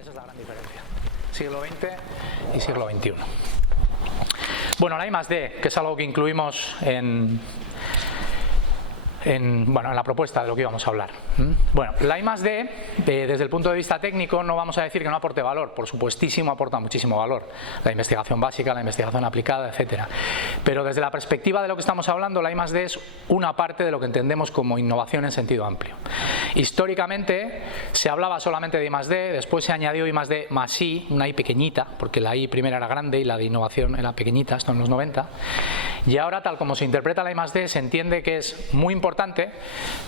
Esa es la gran diferencia. Siglo XX y siglo XXI. Bueno, la I+D, que es algo que incluimos en la propuesta de lo que íbamos a hablar. Bueno, la I+D, desde el punto de vista técnico, no vamos a decir que no aporte valor, por supuestísimo aporta muchísimo valor, la investigación básica, la investigación aplicada, etcétera. Pero desde la perspectiva de lo que estamos hablando, la I+D es una parte de lo que entendemos como innovación en sentido amplio. Históricamente se hablaba solamente de I+D, después se añadió I+D más I, una I pequeñita, porque la I primera era grande y la de innovación era pequeñita, esto en los 90, y ahora, tal como se interpreta la I+D, se entiende que es muy importante,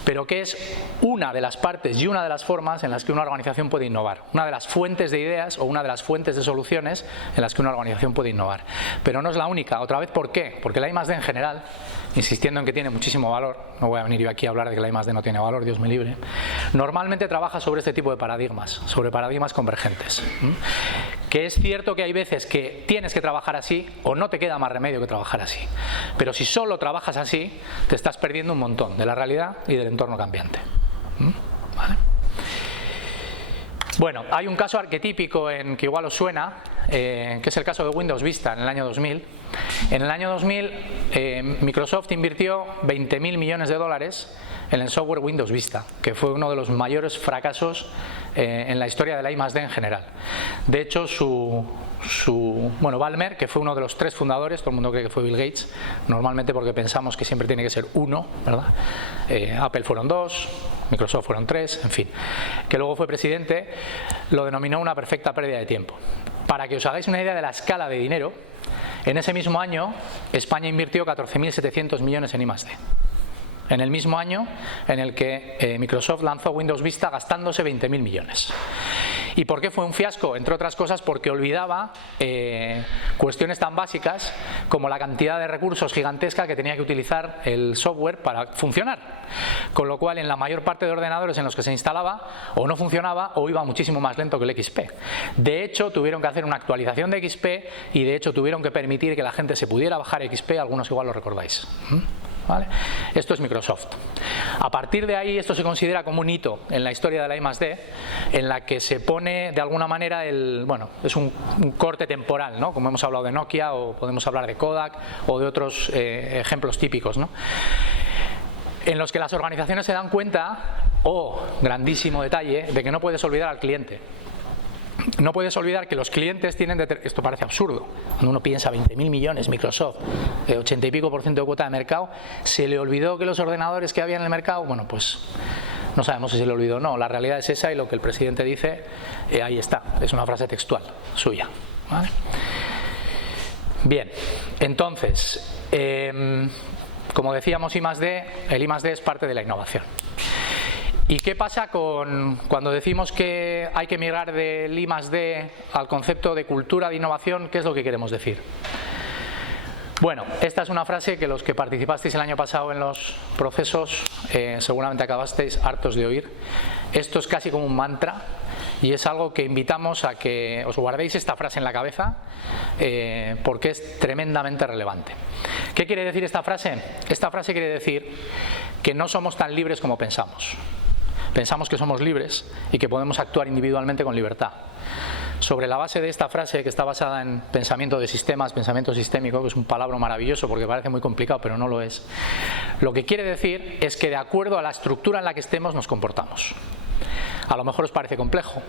pero que es una de las partes y una de las formas en las que una organización puede innovar, una de las fuentes de ideas o una de las fuentes de soluciones en las que una organización puede innovar. Pero no es la única. Otra vez, ¿por qué? Porque la I+D en general, insistiendo en que tiene muchísimo valor, no voy a venir yo aquí a hablar de que la I+D no tiene valor, Dios me libre, normalmente trabaja sobre este tipo de paradigmas, sobre paradigmas convergentes. Que es cierto que hay veces que tienes que trabajar así o no te queda más remedio que trabajar así. Pero si solo trabajas así, te estás perdiendo un montón de la realidad y del entorno cambiante. ¿Vale? Bueno, hay un caso arquetípico en que igual os suena, que es el caso de Windows Vista en el año 2000. En el año 2000 Microsoft invirtió 20.000 millones de dólares en el software Windows Vista, que fue uno de los mayores fracasos en la historia de la I+D en general. De hecho, Ballmer, que fue uno de los 3 fundadores, todo el mundo cree que fue Bill Gates, normalmente porque pensamos que siempre tiene que ser uno, ¿verdad? Apple fueron 2, Microsoft fueron 3, en fin, que luego fue presidente, lo denominó una perfecta pérdida de tiempo. Para que os hagáis una idea de la escala de dinero, en ese mismo año España invirtió 14.700 millones en I+D. En el mismo año en el que Microsoft lanzó Windows Vista gastándose 20.000 millones. ¿Y por qué fue un fiasco? Entre otras cosas porque olvidaba cuestiones tan básicas como la cantidad de recursos gigantesca que tenía que utilizar el software para funcionar. Con lo cual, en la mayor parte de ordenadores en los que se instalaba, o no funcionaba o iba muchísimo más lento que el XP. De hecho, tuvieron que hacer una actualización de XP y de hecho tuvieron que permitir que la gente se pudiera bajar XP, algunos igual lo recordáis. ¿Vale? Esto es Microsoft. A partir de ahí, esto se considera como un hito en la historia de la I+D, en la que se pone de alguna manera es un corte temporal, ¿no? Como hemos hablado de Nokia, o podemos hablar de Kodak o de otros ejemplos típicos, ¿no? En los que las organizaciones se dan cuenta, grandísimo detalle, de que no puedes olvidar al cliente. No puedes olvidar que los clientes tienen, esto parece absurdo, cuando uno piensa 20.000 millones, Microsoft, 80 y pico % de cuota de mercado, se le olvidó que los ordenadores que había en el mercado, bueno, pues no sabemos si se le olvidó o no, la realidad es esa y lo que el presidente dice, ahí está, es una frase textual suya. ¿Vale? Bien, entonces, como decíamos el I+D es parte de la innovación. ¿Y qué pasa cuando decimos que hay que migrar del I+D al concepto de cultura de innovación? ¿Qué es lo que queremos decir? Bueno, esta es una frase que los que participasteis el año pasado en los procesos seguramente acabasteis hartos de oír. Esto es casi como un mantra y es algo que invitamos a que os guardéis esta frase en la cabeza porque es tremendamente relevante. ¿Qué quiere decir esta frase? Esta frase quiere decir que no somos tan libres como pensamos. Pensamos que somos libres y que podemos actuar individualmente con libertad. Sobre la base de esta frase, que está basada en pensamiento de sistemas, pensamiento sistémico, que es un palabra maravilloso porque parece muy complicado, pero no lo es, lo que quiere decir es que de acuerdo a la estructura en la que estemos nos comportamos. A lo mejor os parece complejo,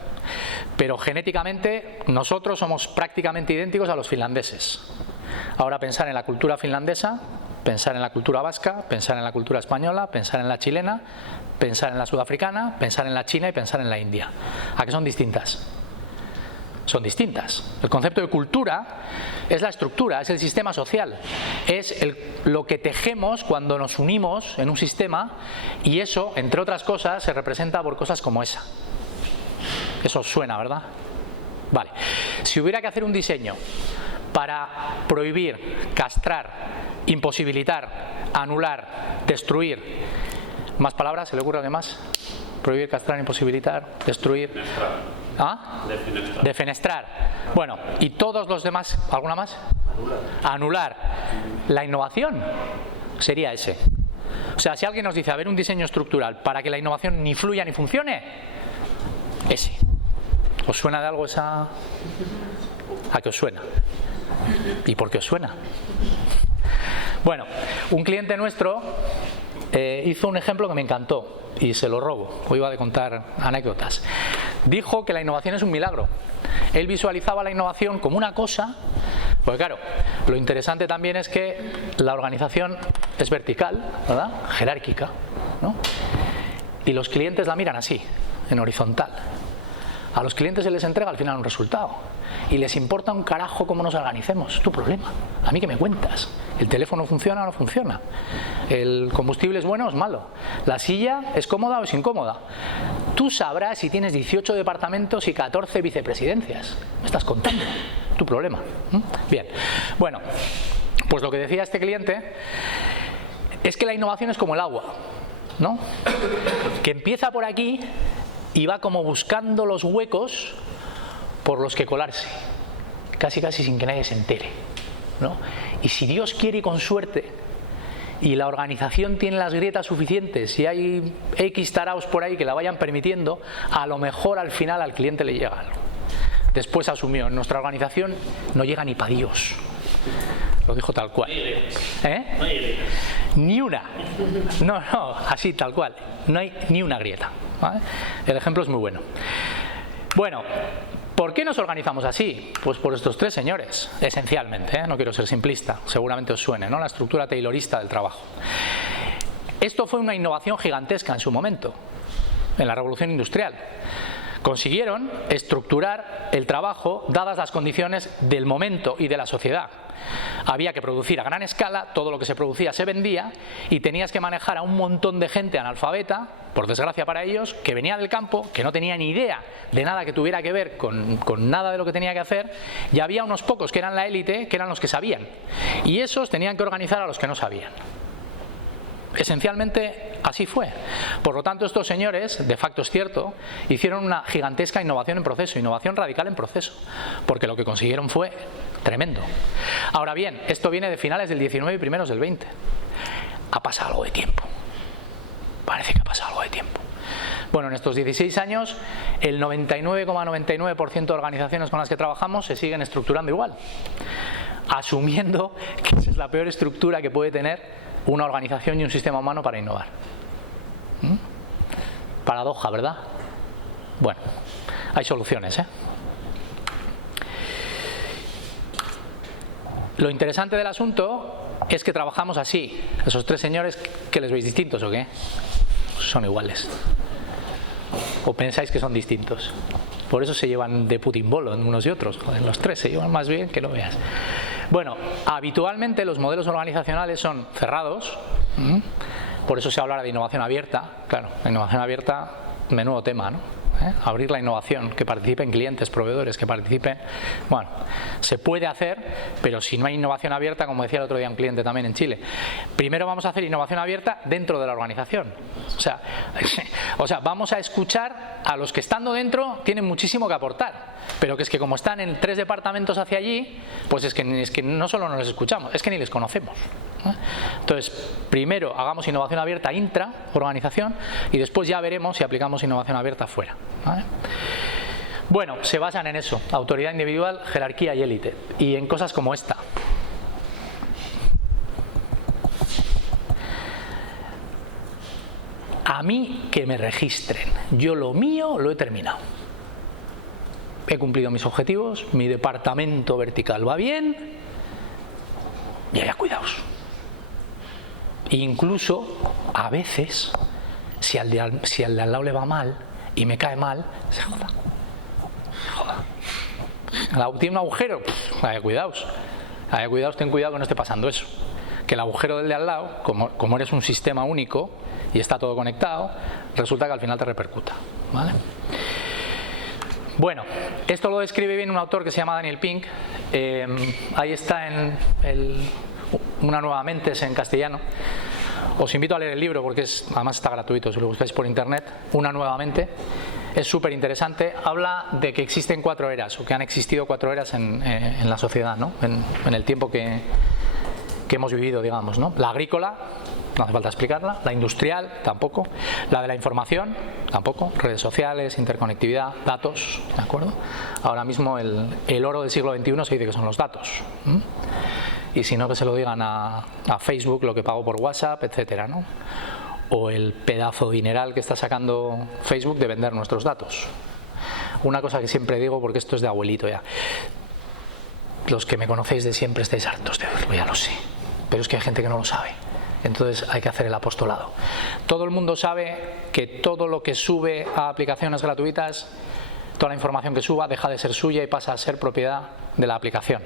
pero genéticamente nosotros somos prácticamente idénticos a los finlandeses. Ahora pensar en la cultura finlandesa, pensar en la cultura vasca, pensar en la cultura española, pensar en la chilena, pensar en la sudafricana, pensar en la china y pensar en la india. ¿A qué son distintas? Son distintas. El concepto de cultura es la estructura, es el sistema social, es lo que tejemos cuando nos unimos en un sistema y eso, entre otras cosas, se representa por cosas como esa. Eso os suena, ¿verdad? Vale. Si hubiera que hacer un diseño para prohibir, castrar, imposibilitar, anular, destruir, ¿más palabras? ¿Se le ocurre algo más? Prohibir, castrar, imposibilitar, destruir. ¿Ah? Defenestrar. Bueno, ¿y todos los demás? ¿Alguna más? Anular. La innovación sería ese. O sea, si alguien nos dice, a ver, un diseño estructural para que la innovación ni fluya ni funcione, ese. ¿Os suena de algo esa? ¿A qué os suena? ¿Y por qué os suena? Bueno, un cliente nuestro hizo un ejemplo que me encantó y se lo robo. Hoy iba a contar anécdotas. Dijo que la innovación es un milagro. Él visualizaba la innovación como una cosa, porque claro, lo interesante también es que la organización es vertical, ¿verdad? Jerárquica, ¿no? Y los clientes la miran así, en horizontal. A los clientes se les entrega al final un resultado y les importa un carajo cómo nos organicemos. Es tu problema. ¿A mí qué me cuentas? ¿El teléfono funciona o no funciona? ¿El combustible es bueno o es malo? ¿La silla es cómoda o es incómoda? Tú sabrás si tienes 18 departamentos y 14 vicepresidencias. ¿Me estás contando? Es tu problema. Bien. Bueno, pues lo que decía este cliente es que la innovación es como el agua, ¿no? Que empieza por aquí y va como buscando los huecos por los que colarse, casi sin que nadie se entere, ¿no? Y si Dios quiere y con suerte, y la organización tiene las grietas suficientes y hay X taraos por ahí que la vayan permitiendo, a lo mejor al final al cliente le llega algo. Después asumió, en nuestra organización no llega ni para Dios. Lo dijo tal cual. ¿Eh? Ni una. No, así tal cual. No hay ni una grieta, ¿vale? El ejemplo es muy bueno. Bueno, ¿por qué nos organizamos así? Pues por estos tres señores, esencialmente, ¿eh? No quiero ser simplista, seguramente os suene, ¿no? La estructura taylorista del trabajo. Esto fue una innovación gigantesca en su momento, en la revolución industrial. Consiguieron estructurar el trabajo dadas las condiciones del momento y de la sociedad. Había que producir a gran escala, todo lo que se producía se vendía y tenías que manejar a un montón de gente analfabeta, por desgracia para ellos, que venía del campo, que no tenía ni idea de nada que tuviera que ver con nada de lo que tenía que hacer, y había unos pocos que eran la élite, que eran los que sabían, y esos tenían que organizar a los que no sabían. Esencialmente así fue. Por lo tanto, estos señores, de facto es cierto, hicieron una gigantesca innovación en proceso, innovación radical en proceso, porque lo que consiguieron fue tremendo. Ahora bien, esto viene de finales del 19 y primeros del 20. Ha pasado algo de tiempo. Parece que ha pasado algo de tiempo. Bueno, en estos 16 años, el 99,99% de organizaciones con las que trabajamos se siguen estructurando igual, asumiendo que esa es la peor estructura que puede tener una organización y un sistema humano para innovar. Paradoja, ¿verdad? Bueno, hay soluciones, ¿eh? Lo interesante del asunto es que trabajamos así. Esos tres señores, ¿qué les veis distintos o qué? Son iguales. ¿O pensáis que son distintos? Por eso se llevan de putín bolo unos y otros. Joder, los tres se llevan más bien que lo veas. Bueno, habitualmente los modelos organizacionales son cerrados. Por eso se habla de innovación abierta. Claro, la innovación abierta, menudo tema, ¿no? Abrir la innovación, que participen clientes, proveedores, que participen. Bueno, se puede hacer, pero si no hay innovación abierta, como decía el otro día un cliente también en Chile, primero vamos a hacer innovación abierta dentro de la organización. O sea, vamos a escuchar a los que estando dentro tienen muchísimo que aportar, pero que es que como están en 3 departamentos hacia allí, pues es que no solo no les escuchamos, es que ni les conocemos. Entonces, primero hagamos innovación abierta intra-organización y después ya veremos si aplicamos innovación abierta fuera. ¿Vale? Bueno, se basan en eso, autoridad individual, jerarquía y élite, y en cosas como esta. A mí que me registren, yo lo mío lo he terminado. He cumplido mis objetivos, mi departamento vertical va bien, y allá cuidaos. Incluso, a veces, si al de al lado le va mal y me cae mal, se joda. ¿Tiene un agujero? Cuidaos. Cuidaos, ten cuidado que no esté pasando eso. Que el agujero del de al lado, como eres un sistema único y está todo conectado, resulta que al final te repercuta. ¿Vale? Bueno, esto lo describe bien un autor que se llama Daniel Pink. Ahí está en Una nueva mente, es en castellano. Os invito a leer el libro porque además está gratuito si lo buscáis por internet. Una nueva mente. Es súper interesante. Habla de que existen 4 eras, o que han existido 4 eras en la sociedad, ¿no? En el tiempo que hemos vivido, digamos, ¿no? La agrícola, no hace falta explicarla. La industrial, tampoco. La de la información, tampoco. Redes sociales, interconectividad, datos, ¿de acuerdo? Ahora mismo el oro del siglo XXI se dice que son los datos. Y si no, que se lo digan a Facebook lo que pago por WhatsApp, etcétera, ¿no? O el pedazo dineral que está sacando Facebook de vender nuestros datos. Una cosa que siempre digo, porque esto es de abuelito ya. Los que me conocéis de siempre estáis hartos de oírlo, ya lo sé. Pero es que hay gente que no lo sabe. Entonces hay que hacer el apostolado. Todo el mundo sabe que todo lo que sube a aplicaciones gratuitas, toda la información que suba deja de ser suya y pasa a ser propiedad de la aplicación.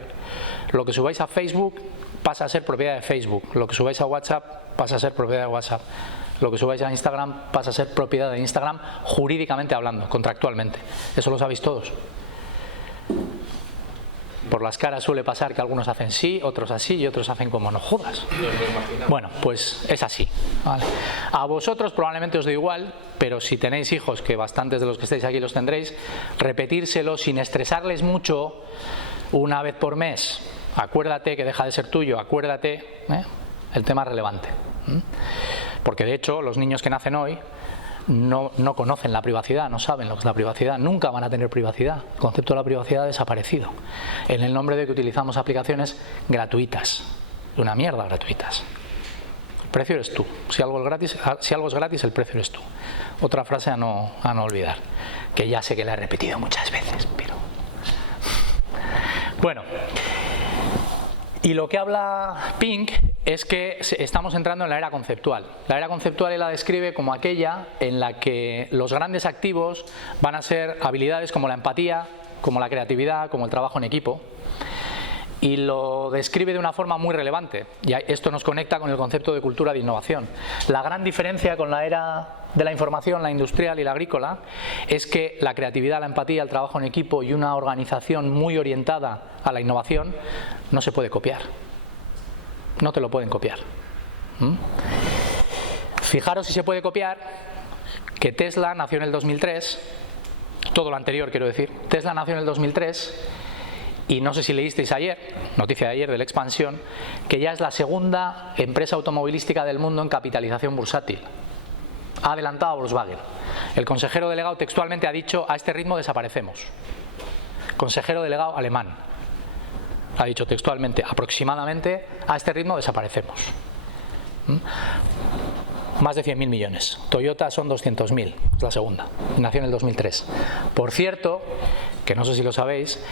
Lo que subáis a Facebook pasa a ser propiedad de Facebook. Lo que subáis a WhatsApp pasa a ser propiedad de WhatsApp. Lo que subáis a Instagram pasa a ser propiedad de Instagram, jurídicamente hablando, contractualmente. Eso lo sabéis todos. Por las caras suele pasar que algunos hacen sí, otros así y otros hacen como no jodas. Bueno, pues es así, ¿vale? A vosotros probablemente os da igual, pero si tenéis hijos, que bastantes de los que estáis aquí los tendréis, repetírselo sin estresarles mucho una vez por mes. Acuérdate que deja de ser tuyo, acuérdate, el tema es relevante. Porque de hecho los niños que nacen hoy no conocen la privacidad, no saben lo que es la privacidad, nunca van a tener privacidad. El concepto de la privacidad ha desaparecido en el nombre de que utilizamos aplicaciones gratuitas, una mierda gratuitas. El precio eres tú. Si algo es gratis, el precio eres tú. Otra frase a no olvidar, que ya sé que la he repetido muchas veces, pero bueno. Y lo que habla Pink es que estamos entrando en la era conceptual. La era conceptual él la describe como aquella en la que los grandes activos van a ser habilidades como la empatía, como la creatividad, como el trabajo en equipo. Y lo describe de una forma muy relevante. Y esto nos conecta con el concepto de cultura de innovación. La gran diferencia con la era de la información, la industrial y la agrícola, es que la creatividad, la empatía, el trabajo en equipo y una organización muy orientada a la innovación no se puede copiar. No te lo pueden copiar. Fijaros si se puede copiar que Tesla nació en el 2003, todo lo anterior quiero decir, Tesla nació en el 2003 y no sé si leísteis ayer, noticia de ayer de la expansión, que ya es la segunda empresa automovilística del mundo en capitalización bursátil. Ha adelantado a Volkswagen. El consejero delegado textualmente ha dicho: a este ritmo desaparecemos. Consejero delegado alemán ha dicho textualmente: aproximadamente a este ritmo desaparecemos. Más de 100.000 millones. Toyota son 200.000, es la segunda. Nació en el 2003. Por cierto, que no sé si lo sabéis,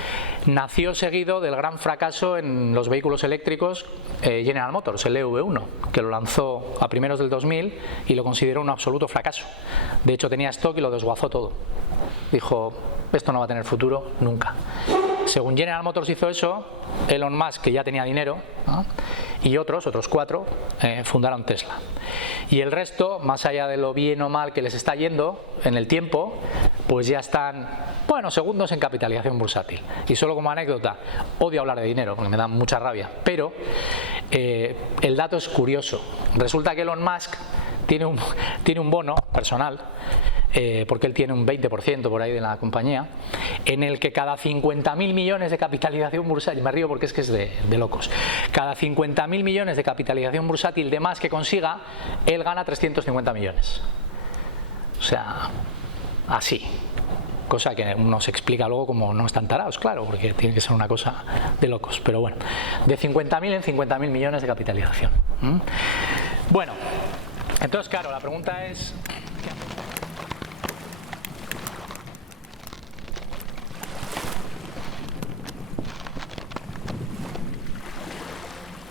nació seguido del gran fracaso en los vehículos eléctricos General Motors, el EV1, que lo lanzó a primeros del 2000 y lo consideró un absoluto fracaso. De hecho, tenía stock y lo desguazó todo. Dijo: esto no va a tener futuro nunca. Según General Motors hizo eso, Elon Musk, que ya tenía dinero, ¿no?, y otros 4 fundaron Tesla. Y el resto, más allá de lo bien o mal que les está yendo en el tiempo, pues ya están, bueno, segundos en capitalización bursátil. Y solo como anécdota, odio hablar de dinero porque me da mucha rabia, pero el dato es curioso. Resulta que Elon Musk tiene un bono personal, porque él tiene un 20% por ahí de la compañía, en el que cada 50.000 millones de capitalización bursátil, me río porque es que es de locos, cada 50.000 millones de capitalización bursátil de más que consiga, él gana 350 millones. O sea, así. Cosa que nos explica luego como no están tarados, claro, porque tiene que ser una cosa de locos. Pero bueno, de 50.000 en 50.000 millones de capitalización. Bueno, entonces claro, la pregunta es: